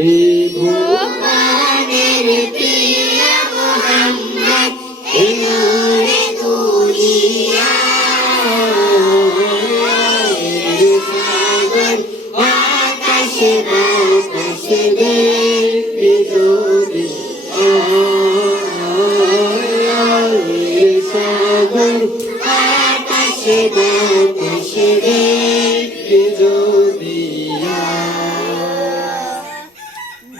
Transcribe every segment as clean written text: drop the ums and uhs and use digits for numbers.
ত্রিভুবনের প্রিয় মোহাম্মদ এলো রে দুনিয়ায় সাগর আকাশে বাতাসে দেখবি যদি সাগর আকাশে বাতাসে দেখবি যদি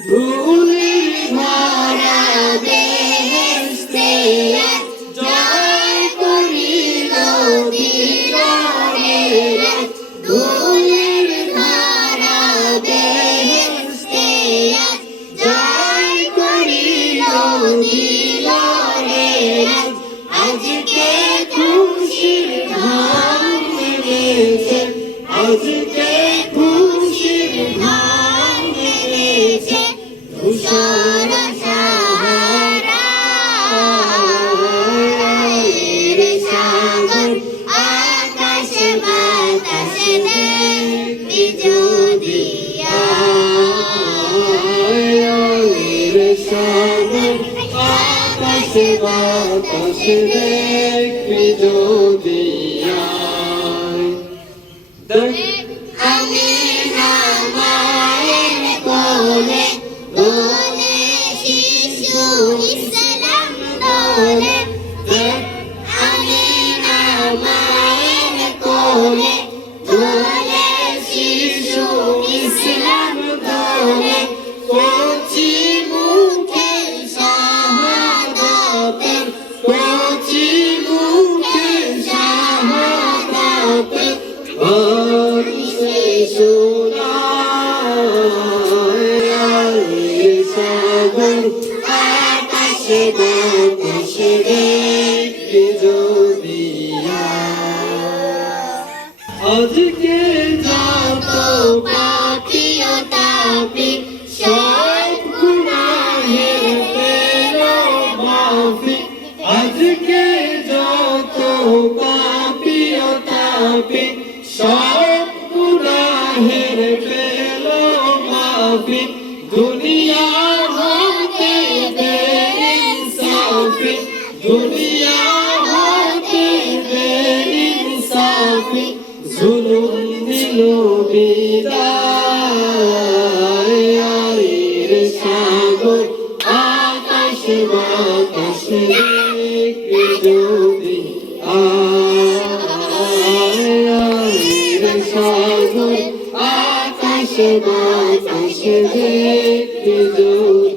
ধুলির ভরা বেহেশতে জয় করিল দিলরে ধুলির ভরা বেহেশতে জয় করিল দিলরে আজকে খুশির ধান নেমেছে আজকে খুশির ধান নেমেছে ধূসর সাহারার সাগর আকাশে বাতাসে দেখবি যদি সাগর আকাশে বাতাসে দেখবি যদি আমি না মায়ের কোলে দোলে শিশু ইসলাম দোলে আমি না মায়ের কোলে দোলে শিশু ইসলাম দোলে কচি মুখে শাহাদাতের কচি মুখে শাহাদাতের বারিশে শোনায় সাগর আকাশে বাতাসে দেখবি যদি আজকে যত পাপী ও তাপী সব গুনাহের পেল মাফি আজকে যত পাপী ও তাপী সব গুনাহের পেল মাফি দুনিয়া হতে বেইনসাফি দুনিয়া হতে বেইনসাফি জুলুম দিল বিদায় রে সাগর আকাশে বাতাসে দেখবি যদি রে সাগর আকাশে বাতাসে দেখবি যদি